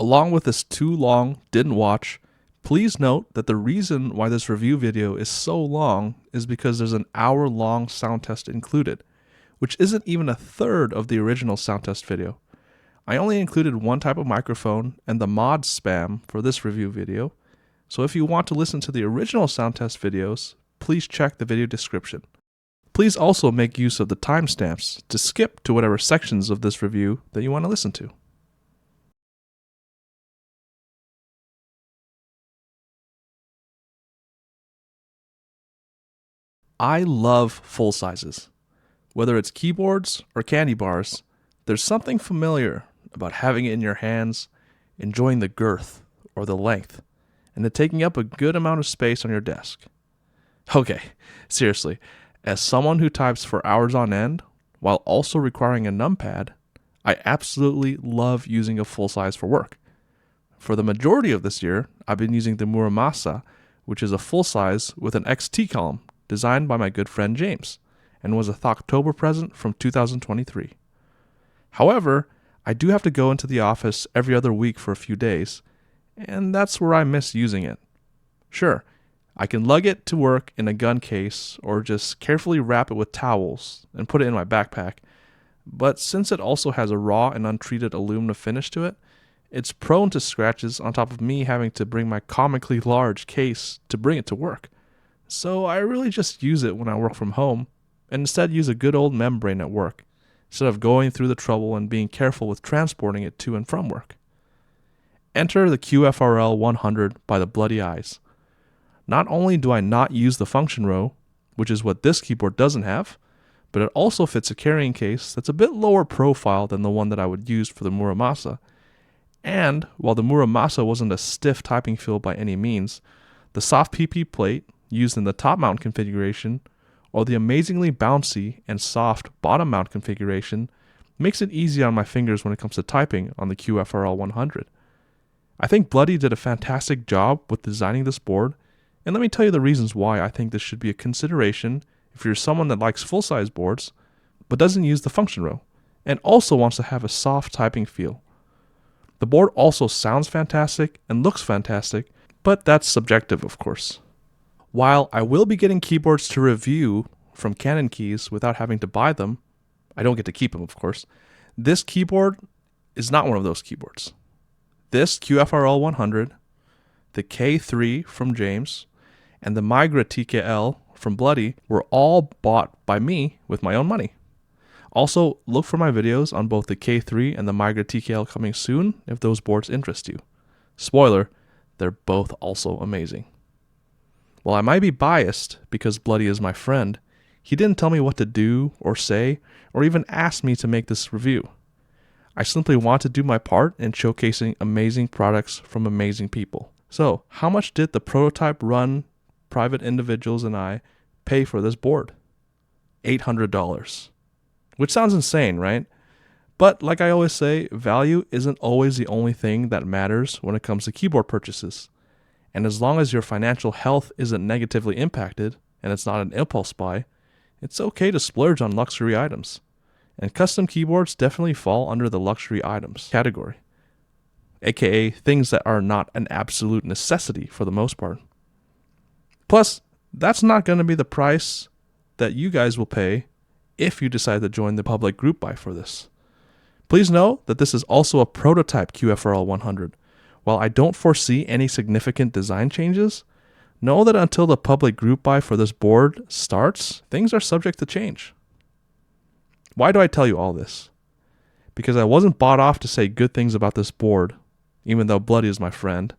Along with this too long, didn't watch, please note that the reason why this review video is so long is because there's an hour-long sound test included, which isn't even a third of the original sound test video. I only included one type of microphone and the mod spam for this review video, so if you want to listen to the original sound test videos, please check the video description. Please also make use of the timestamps to skip to whatever sections of this review that you want to listen to. I love full sizes. Whether it's keyboards or candy bars, there's something familiar about having it in your hands, enjoying the girth or the length, and it taking up a good amount of space on your desk. Okay, seriously, as someone who types for hours on end, while also requiring a numpad, I absolutely love using a full size for work. For the majority of this year, I've been using the Muramasa, which is a full size with an XT column designed by my good friend James, and was a Thoctober present from 2023. However, I do have to go into the office every other week for a few days, and that's where I miss using it. Sure, I can lug it to work in a gun case or just carefully wrap it with towels and put it in my backpack, but since it also has a raw and untreated aluminum finish to it, it's prone to scratches on top of me having to bring my comically large case to bring it to work. So I really just use it when I work from home, and instead use a good old membrane at work, instead of going through the trouble and being careful with transporting it to and from work. Enter the QFRL100 by Thebloodyez. Not only do I not use the function row, which is what this keyboard doesn't have, but it also fits a carrying case that's a bit lower profile than the one that I would use for the Muramasa. And while the Muramasa wasn't a stiff typing feel by any means, the soft PP plate used in the top mount configuration or the amazingly bouncy and soft bottom mount configuration makes it easy on my fingers when it comes to typing on the QFRL100. I think Bloody did a fantastic job with designing this board, and let me tell you the reasons why I think this should be a consideration if you're someone that likes full-size boards but doesn't use the function row and also wants to have a soft typing feel. The board also sounds fantastic and looks fantastic, but that's subjective, of course. While I will be getting keyboards to review from Canon Keys without having to buy them, I don't get to keep them, of course, this keyboard is not one of those keyboards. This QFRL100, the K3 from James, and the Migra TKL from Bloody were all bought by me with my own money. Also, look for my videos on both the K3 and the Migra TKL coming soon if those boards interest you. Spoiler, they're both also amazing. While I might be biased because Bloody is my friend, he didn't tell me what to do or say or even ask me to make this review. I simply want to do my part in showcasing amazing products from amazing people. So, how much did the prototype run private individuals and I pay for this board? $800. Which sounds insane, right? But like I always say, value isn't always the only thing that matters when it comes to keyboard purchases. And as long as your financial health isn't negatively impacted, and it's not an impulse buy, it's okay to splurge on luxury items. And custom keyboards definitely fall under the luxury items category, aka things that are not an absolute necessity for the most part. Plus, that's not going to be the price that you guys will pay if you decide to join the public group buy for this. Please know that this is also a prototype QFRL100. While I don't foresee any significant design changes, know that until the public group buy for this board starts, things are subject to change. Why do I tell you all this? Because I wasn't bought off to say good things about this board, even though Bloody is my friend.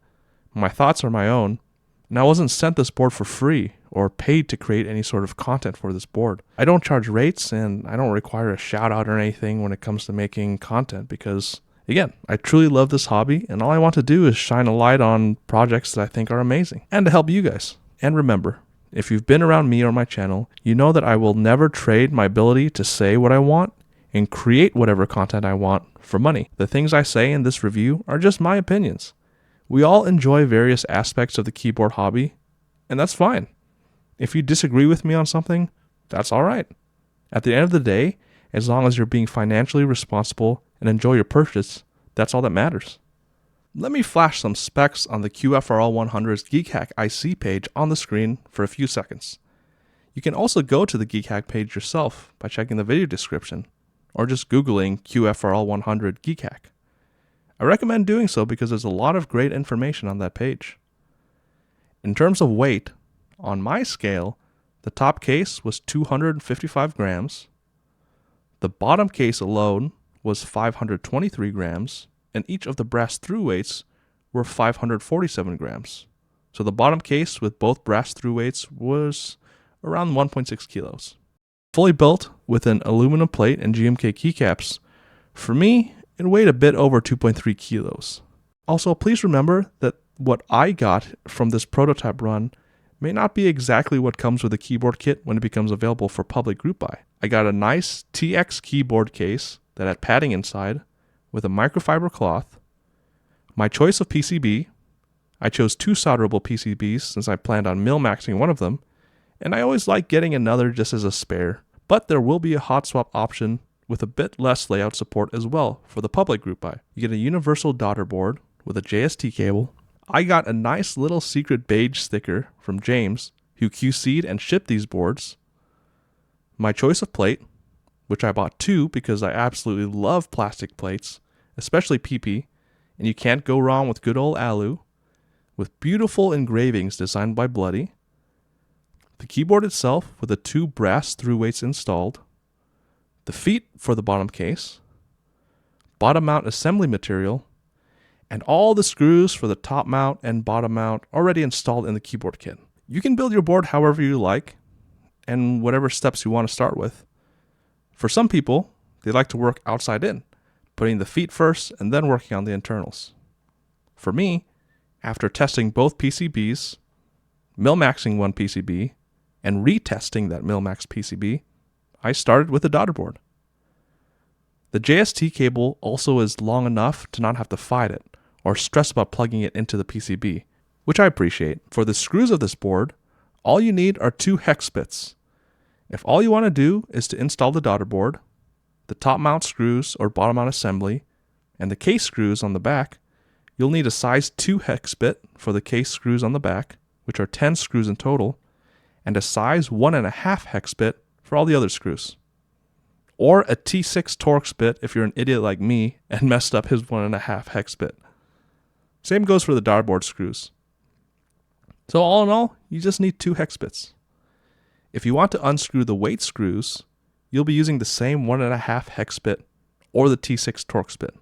My thoughts are my own, and I wasn't sent this board for free or paid to create any sort of content for this board. I don't charge rates, and I don't require a shout out or anything when it comes to making content because, again, I truly love this hobby, and all I want to do is shine a light on projects that I think are amazing, and to help you guys. And remember, if you've been around me or my channel, you know that I will never trade my ability to say what I want and create whatever content I want for money. The things I say in this review are just my opinions. We all enjoy various aspects of the keyboard hobby, and that's fine. If you disagree with me on something, that's all right. At the end of the day, as long as you're being financially responsible and enjoy your purchase, that's all that matters. Let me flash some specs on the QFRL100's Geek Hack IC page on the screen for a few seconds. You can also go to the Geek Hack page yourself by checking the video description, or just Googling QFRL100 Geek Hack. I recommend doing so because there's a lot of great information on that page. In terms of weight, on my scale, the top case was 255 grams, the bottom case alone was 523 grams, and each of the brass through weights were 547 grams. So the bottom case with both brass through weights was around 1.6 kilos. Fully built with an aluminum plate and GMK keycaps, for me, it weighed a bit over 2.3 kilos. Also, please remember that what I got from this prototype run may not be exactly what comes with the keyboard kit when it becomes available for public group buy. I got a nice TX keyboard case that had padding inside with a microfiber cloth, my choice of PCB. I chose 2 solderable PCBs since I planned on mil-maxing one of them, and I always like getting another just as a spare, but there will be a hot swap option with a bit less layout support as well for the public group buy. You get a universal daughter board with a JST cable. I got a nice little secret beige sticker from James, who QC'd and shipped these boards, my choice of plate, which I bought 2 because I absolutely love plastic plates, especially PP, and you can't go wrong with good old alu, with beautiful engravings designed by Bloody, the keyboard itself with the 2 brass through weights installed, the feet for the bottom case, bottom mount assembly material, and all the screws for the top mount and bottom mount already installed in the keyboard kit. You can build your board however you like, and whatever steps you want to start with. For some people, they like to work outside in, putting the feet first and then working on the internals. For me, after testing both PCBs, mil-maxing one PCB, and retesting that mil-max PCB, I started with the daughter board. The JST cable also is long enough to not have to fight it or stress about plugging it into the PCB, which I appreciate. For the screws of this board, all you need are 2 hex bits. If all you want to do is to install the daughter board, the top mount screws or bottom mount assembly, and the case screws on the back, you'll need a size 2 hex bit for the case screws on the back, which are 10 screws in total, and a size 1.5 hex bit for all the other screws. Or a T6 Torx bit if you're an idiot like me and messed up his 1.5 hex bit. Same goes for the daughter board screws. So all in all, you just need 2 hex bits. If you want to unscrew the weight screws, you'll be using the same 1.5 hex bit or the T6 Torx bit.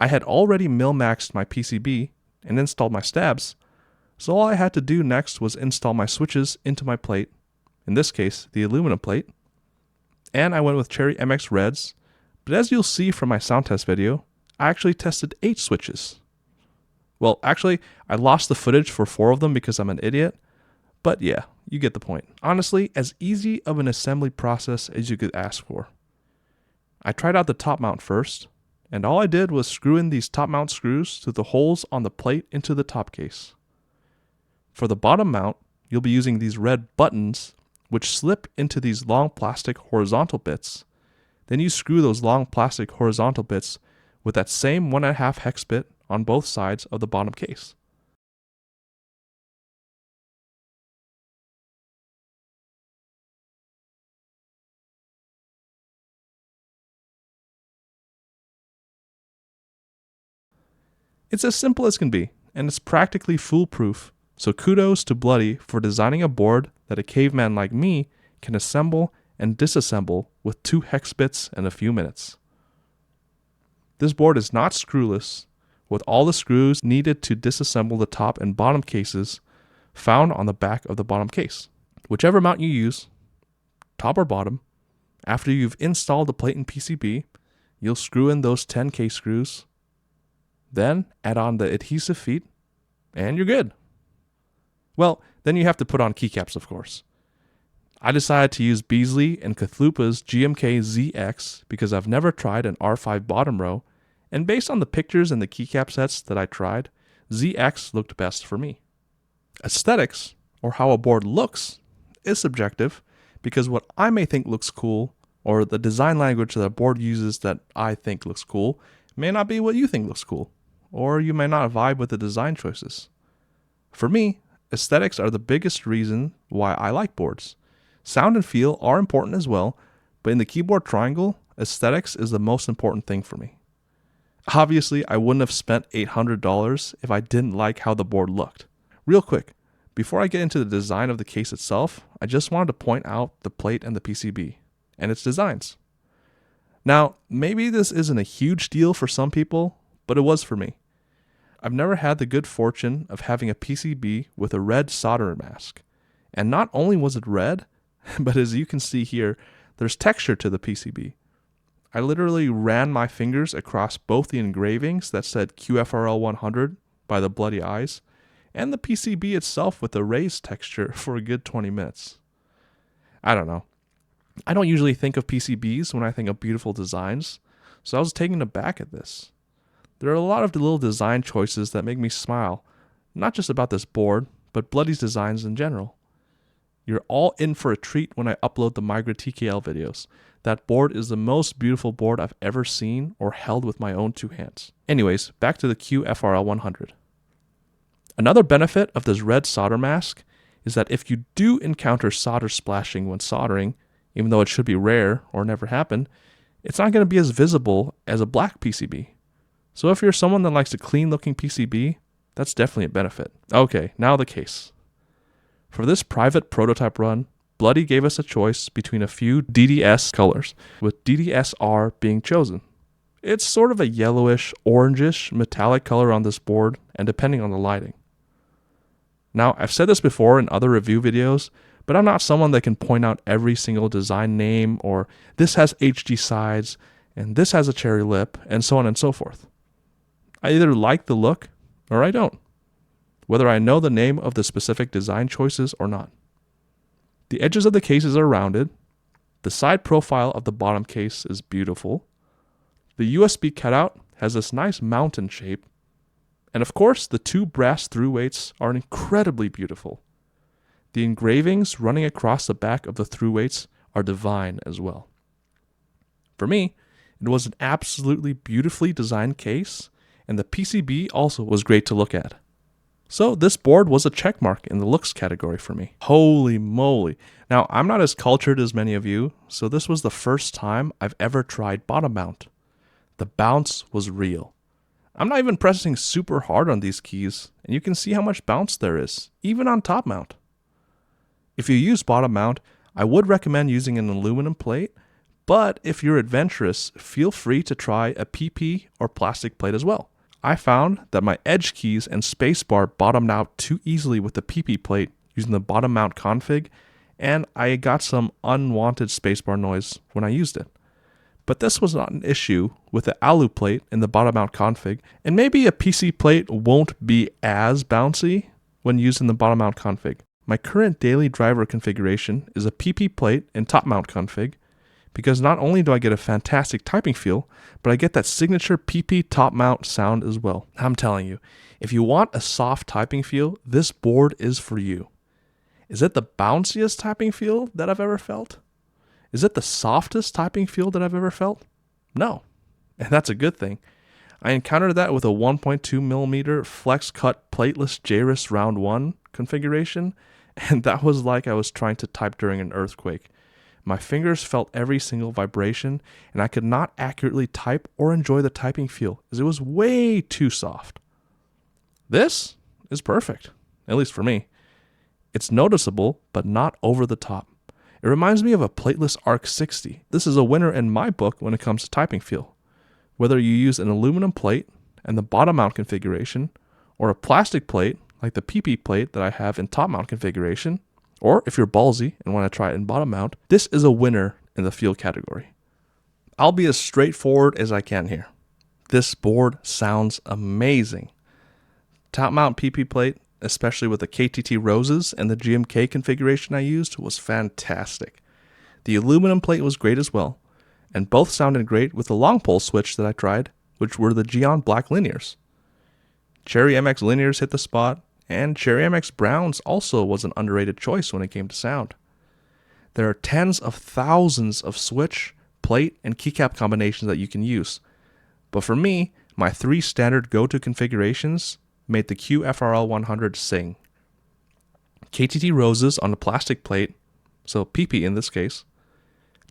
I had already mil-maxed my PCB and installed my stabs, so all I had to do next was install my switches into my plate, in this case the aluminum plate, and I went with Cherry MX Reds, but as you'll see from my sound test video, I actually tested 8 switches. Well, actually, I lost the footage for 4 of them because I'm an idiot, but yeah, you get the point. Honestly, as easy of an assembly process as you could ask for. I tried out the top mount first, and all I did was screw in these top mount screws through the holes on the plate into the top case. For the bottom mount, you'll be using these red buttons, which slip into these long plastic horizontal bits. Then you screw those long plastic horizontal bits with that same 1.5 hex bit on both sides of the bottom case. It's as simple as can be, and it's practically foolproof, so kudos to Bloody for designing a board that a caveman like me can assemble and disassemble with 2 hex bits in a few minutes. This board is not screwless, with all the screws needed to disassemble the top and bottom cases found on the back of the bottom case. Whichever mount you use, top or bottom, after you've installed the plate and PCB, you'll screw in those 10 case screws, then add on the adhesive feet, and you're good. Well, then you have to put on keycaps, of course. I decided to use Beasley and Cathloopa's GMK ZX because I've never tried an R5 bottom row, and based on the pictures and the keycap sets that I tried, ZX looked best for me. Aesthetics, or how a board looks, is subjective because what I may think looks cool, or the design language that a board uses that I think looks cool, may not be what you think looks cool. or you may not vibe with the design choices. For me, aesthetics are the biggest reason why I like boards. Sound and feel are important as well, but in the keyboard triangle, aesthetics is the most important thing for me. Obviously, I wouldn't have spent $800 if I didn't like how the board looked. Real quick, before I get into the design of the case itself, I just wanted to point out the plate and the PCB, and its designs. Now, maybe this isn't a huge deal for some people, but it was for me. I've never had the good fortune of having a PCB with a red solder mask. And not only was it red, but as you can see here, there's texture to the PCB. I literally ran my fingers across both the engravings that said QFRL100 by Thebloodyez and the PCB itself with a raised texture for a good 20 minutes. I don't know. I don't usually think of PCBs when I think of beautiful designs, so I was taken aback at this. There are a lot of little design choices that make me smile, not just about this board, but Bloody's designs in general. You're all in for a treat when I upload the Migra TKL videos. That board is the most beautiful board I've ever seen or held with my own two hands. Anyways, back to the QFRL100. Another benefit of this red solder mask is that if you do encounter solder splashing when soldering, even though it should be rare or never happen, it's not going to be as visible as a black PCB. So if you're someone that likes a clean looking PCB, that's definitely a benefit. Okay, now the case. For this private prototype run, Bloody gave us a choice between a few DDS colors, with DDSR being chosen. It's sort of a yellowish, orangish, metallic color on this board, and depending on the lighting. Now, I've said this before in other review videos, but I'm not someone that can point out every single design name, or this has HG sides, and this has a cherry lip, and so on and so forth. I either like the look, or I don't, whether I know the name of the specific design choices or not. The edges of the cases are rounded. The side profile of the bottom case is beautiful. The USB cutout has this nice mountain shape. And of course, the two brass through weights are incredibly beautiful. The engravings running across the back of the through weights are divine as well. For me, it was an absolutely beautifully designed case, and the PCB also was great to look at. So this board was a checkmark in the looks category for me. Holy moly. Now, I'm not as cultured as many of you, so this was the first time I've ever tried bottom mount. The bounce was real. I'm not even pressing super hard on these keys, and you can see how much bounce there is, even on top mount. If you use bottom mount, I would recommend using an aluminum plate, but if you're adventurous, feel free to try a PP or plastic plate as well. I found that my edge keys and spacebar bottomed out too easily with the PP plate using the bottom mount config, and I got some unwanted spacebar noise when I used it. But this was not an issue with the alu plate in the bottom mount config, and maybe a PC plate won't be as bouncy when used in the bottom mount config. My current daily driver configuration is a PP plate in top mount config, because not only do I get a fantastic typing feel, but I get that signature PP top mount sound as well. I'm telling you, if you want a soft typing feel, this board is for you. Is it the bounciest typing feel that I've ever felt? Is it the softest typing feel that I've ever felt? No, and that's a good thing. I encountered that with a 1.2mm flex cut plateless JRIS round 1 configuration, and that was like I was trying to type during an earthquake. My fingers felt every single vibration, and I could not accurately type or enjoy the typing feel, as it was way too soft. This is perfect, at least for me. It's noticeable, but not over the top. It reminds me of a plateless ARC 60. This is a winner in my book when it comes to typing feel. Whether you use an aluminum plate and the bottom mount configuration, or a plastic plate like the PP plate that I have in top mount configuration, or if you're ballsy and want to try it in bottom mount, this is a winner in the feel category. I'll be as straightforward as I can here. This board sounds amazing. Top mount PP plate, especially with the KTT roses and the GMK configuration I used, was fantastic. The aluminum plate was great as well, and both sounded great with the long pole switch that I tried, which were the Geon black linears. Cherry MX linears hit the spot, and Cherry MX Browns also was an underrated choice when it came to sound. There are tens of thousands of switch, plate, and keycap combinations that you can use. But for me, my 3 standard go-to configurations made the QFRL100 sing. KTT roses on a plastic plate, so PP in this case,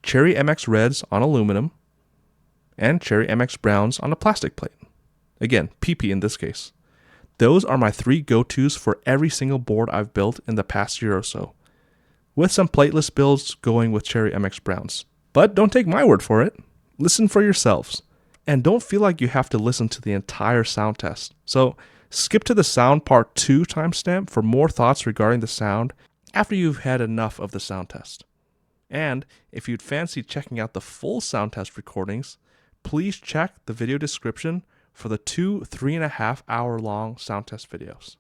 Cherry MX reds on aluminum, and Cherry MX browns on a plastic plate. Again, PP in this case. Those are my 3 go-tos for every single board I've built in the past year or so, with some plateless builds going with Cherry MX browns. But don't take my word for it. Listen for yourselves. And don't feel like you have to listen to the entire sound test. So skip to the sound part 2 timestamp for more thoughts regarding the sound after you've had enough of the sound test. And if you'd fancy checking out the full sound test recordings, please check the video description for the 2 3.5 hour long sound test videos.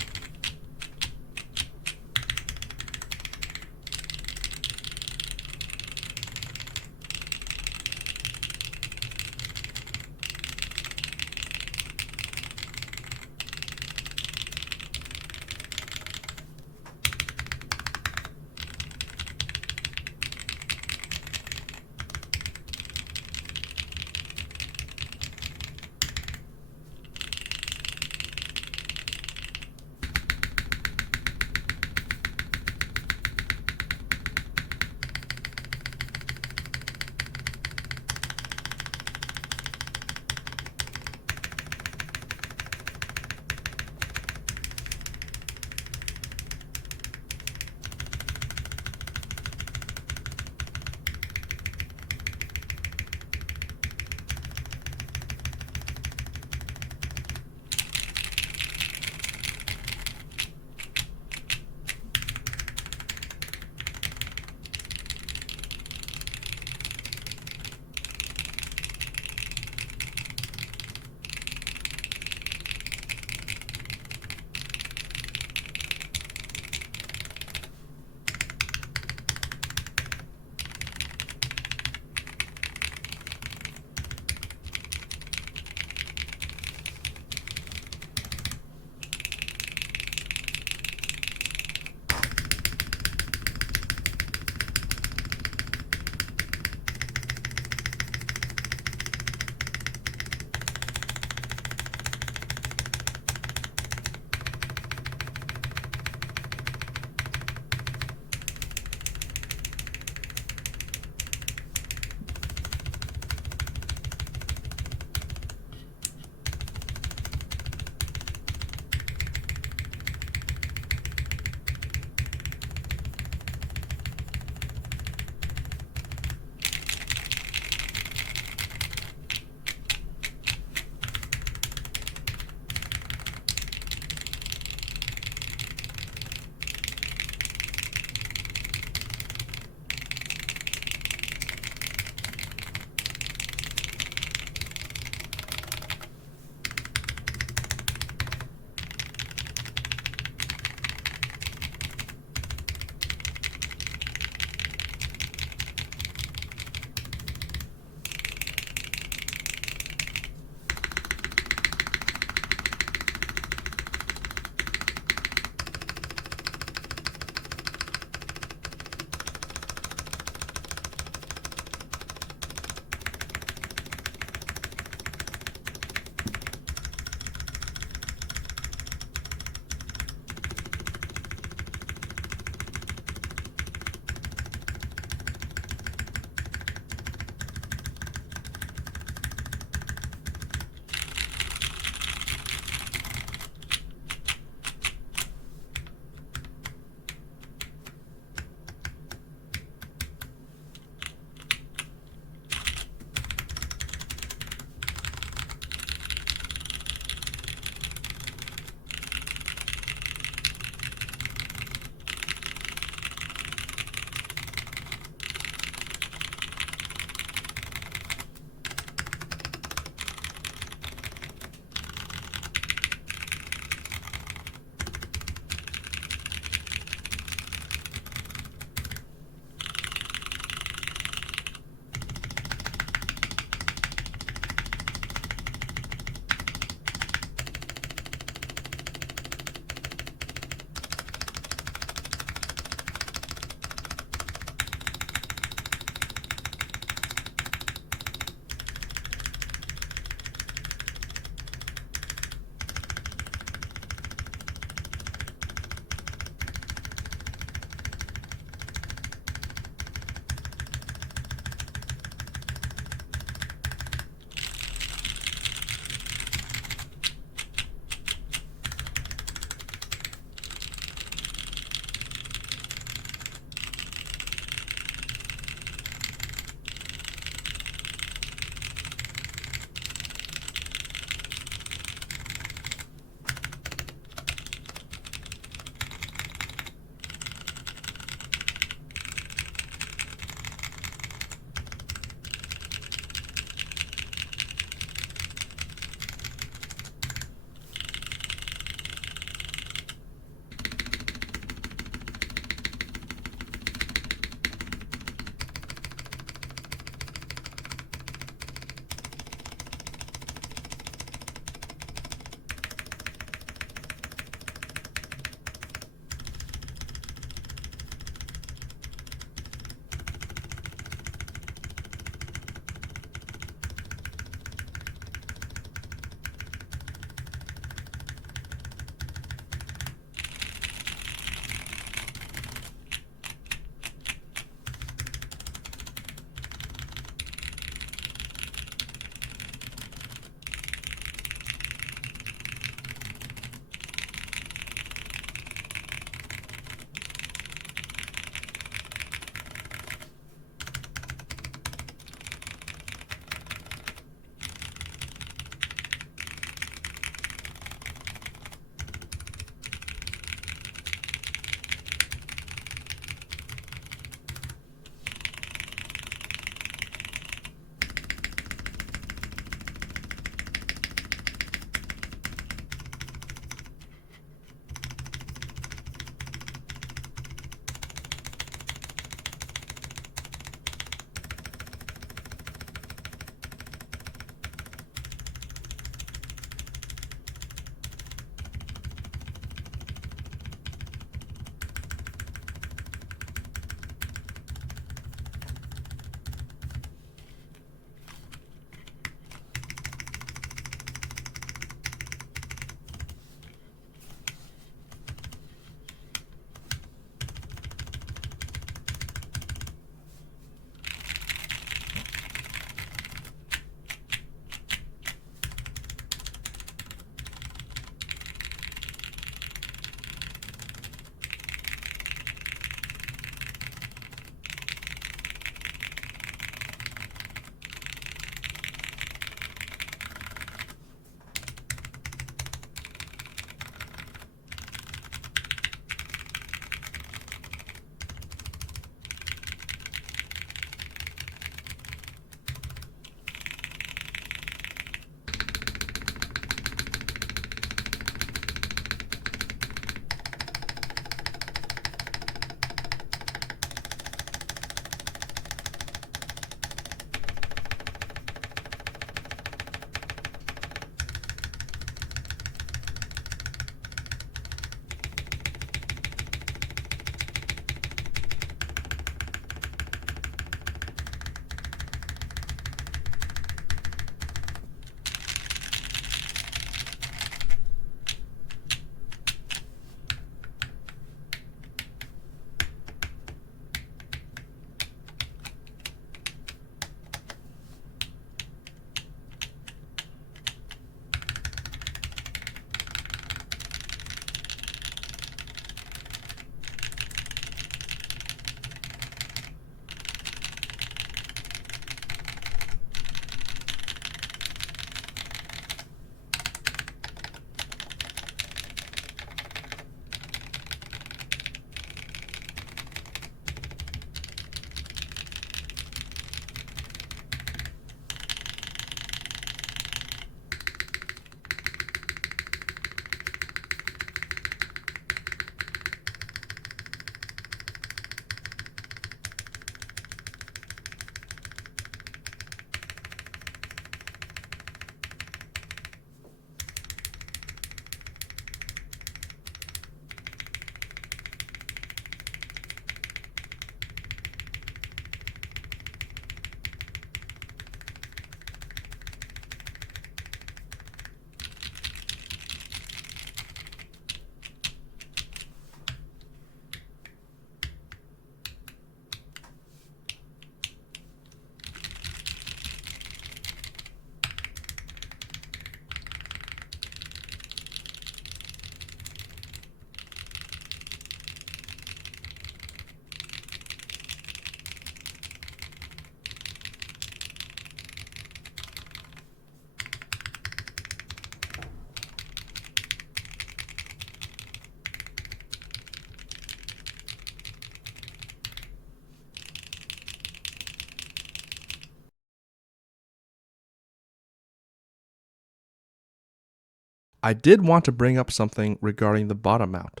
I did want to bring up something regarding the bottom mount.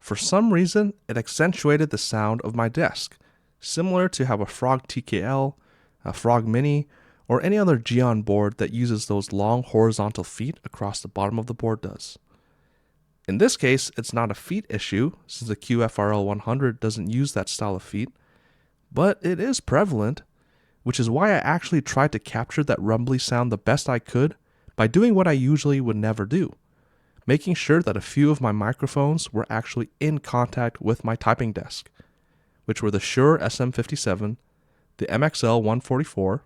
For some reason, it accentuated the sound of my desk, similar to how a Frog TKL, a Frog Mini, or any other Geon board that uses those long horizontal feet across the bottom of the board does. In this case, it's not a feet issue, since the QFRL100 doesn't use that style of feet, but it is prevalent, which is why I actually tried to capture that rumbly sound the best I could by doing what I usually would never do, making sure that a few of my microphones were actually in contact with my typing desk, which were the Shure SM57, the MXL 144,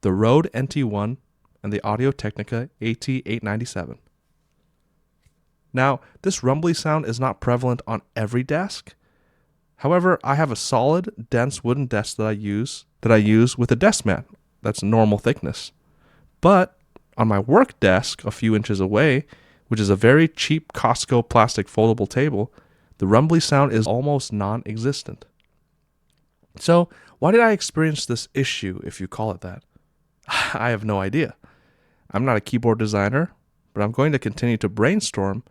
the Rode NT1, and the Audio-Technica AT897. Now, this rumbly sound is not prevalent on every desk. However, I have a solid, dense wooden desk that I use with a desk mat that's normal thickness. But on my work desk a few inches away, which is a very cheap Costco plastic foldable table, the rumbly sound is almost non-existent. So, why did I experience this issue, if you call it that? I have no idea. I'm not a keyboard designer, but I'm going to continue to brainstorm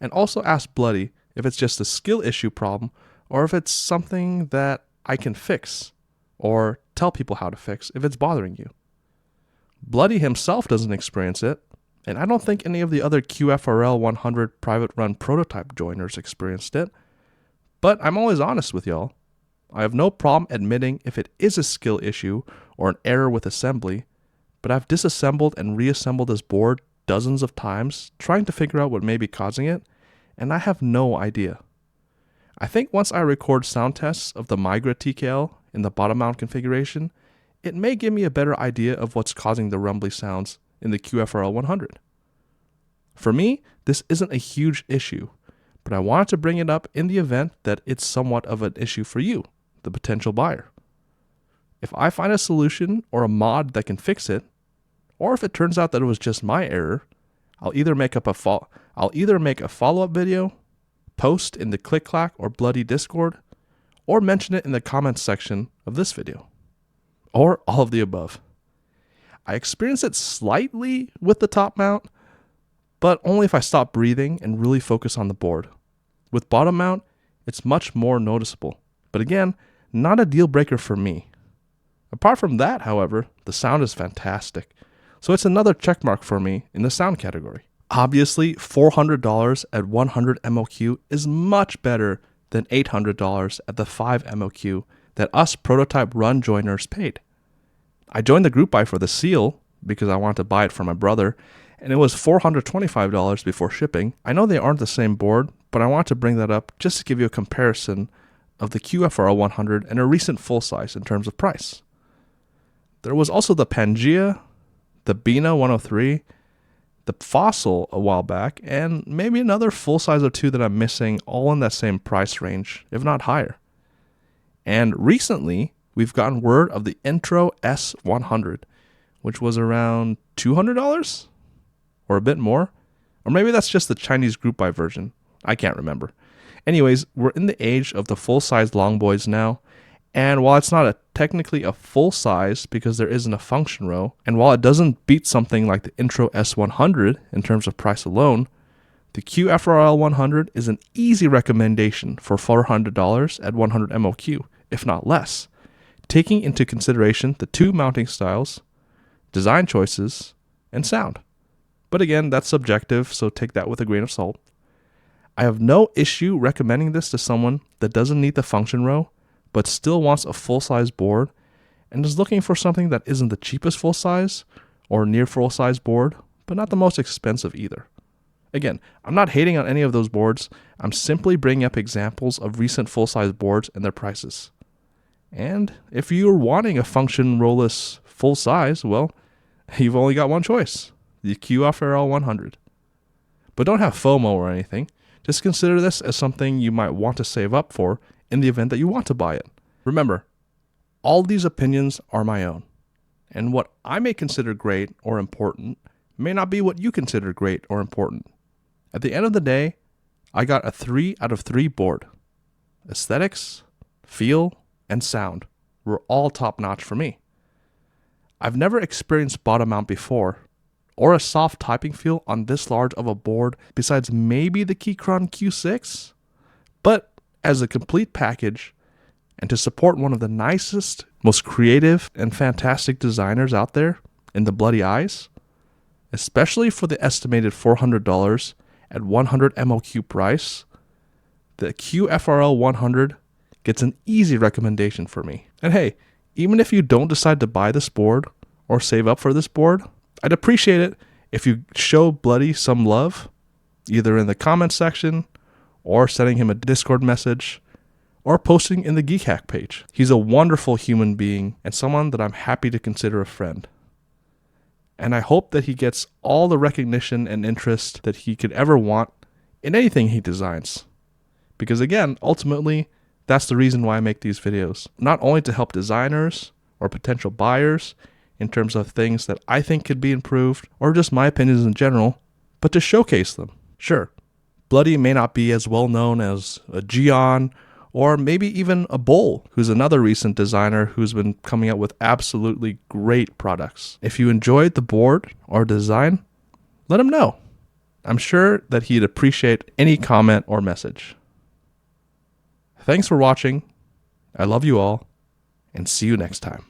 and also ask Bloody if it's just a skill issue problem or if it's something that I can fix or tell people how to fix if it's bothering you. Bloody himself doesn't experience it, and I don't think any of the other QFRL100 private run prototype joiners experienced it, but I'm always honest with y'all. I have no problem admitting if it is a skill issue or an error with assembly, but I've disassembled and reassembled this board dozens of times trying to figure out what may be causing it, and I have no idea. I think once I record sound tests of the Migra TKL in the bottom mount configuration, it may give me a better idea of what's causing the rumbly sounds in the QFRL100. For me, this isn't a huge issue, but I wanted to bring it up in the event that it's somewhat of an issue for you, the potential buyer. If I find a solution or a mod that can fix it, or if it turns out that it was just my error, I'll either make a follow-up video, post in the Click Clack or Bloody Discord, or mention it in the comments section of this video. Or all of the above. I experience it slightly with the top mount, but only if I stop breathing and really focus on the board. With bottom mount, it's much more noticeable, but again, not a deal breaker for me. Apart from that, however, the sound is fantastic, so it's another checkmark for me in the sound category. Obviously, $400 at 100 MOQ is much better than $800 at the 5 MOQ that us prototype run joiners paid. I joined the group buy for the Seal because I wanted to buy it for my brother, and it was $425 before shipping. I know they aren't the same board, but I want to bring that up just to give you a comparison of the QFRL100 and a recent full size in terms of price. There was also the Pangea, the Bina 103, the Fossil a while back, and maybe another full size or two that I'm missing, all in that same price range, if not higher. And recently, we've gotten word of the Intro S100, which was around $200 or a bit more. Or maybe that's just the Chinese group buy version. I can't remember. Anyways, we're in the age of the full-size long boys now. And while it's not technically a full size because there isn't a function row, and while it doesn't beat something like the Intro S100 in terms of price alone, the QFRL100 is an easy recommendation for $400 at 100 MOQ, if not less, taking into consideration the two mounting styles, design choices, and sound. But again, that's subjective, so take that with a grain of salt. I have no issue recommending this to someone that doesn't need the function row, but still wants a full-size board and is looking for something that isn't the cheapest full-size or near full-size board, but not the most expensive either. Again, I'm not hating on any of those boards. I'm simply bringing up examples of recent full-size boards and their prices. And if you're wanting a function rowless full-size, well, you've only got one choice, the QFRL100. But don't have FOMO or anything. Just consider this as something you might want to save up for in the event that you want to buy it. Remember, all these opinions are my own, and what I may consider great or important may not be what you consider great or important. At the end of the day, I got a 3 out of 3 board. Aesthetics, feel, and sound were all top-notch for me. I've never experienced bottom mount before, or a soft typing feel on this large of a board besides maybe the Keychron Q6. But as a complete package, and to support one of the nicest, most creative, and fantastic designers out there in Thebloodyez, especially for the estimated $400 at 100 MLQ price, the QFRL100 gets an easy recommendation for me. And hey, even if you don't decide to buy this board or save up for this board, I'd appreciate it if you show Bloody some love, either in the comments section or sending him a Discord message or posting in the Geek Hack page. He's a wonderful human being and someone that I'm happy to consider a friend. And I hope that he gets all the recognition and interest that he could ever want in anything he designs. Because again, ultimately, that's the reason why I make these videos. Not only to help designers or potential buyers in terms of things that I think could be improved, or just my opinions in general, but to showcase them. Sure, Bloody may not be as well known as a Geon, or maybe even a Bowl, who's another recent designer who's been coming out with absolutely great products. If you enjoyed the board or design, let him know. I'm sure that he'd appreciate any comment or message. Thanks for watching. I love you all, and see you next time.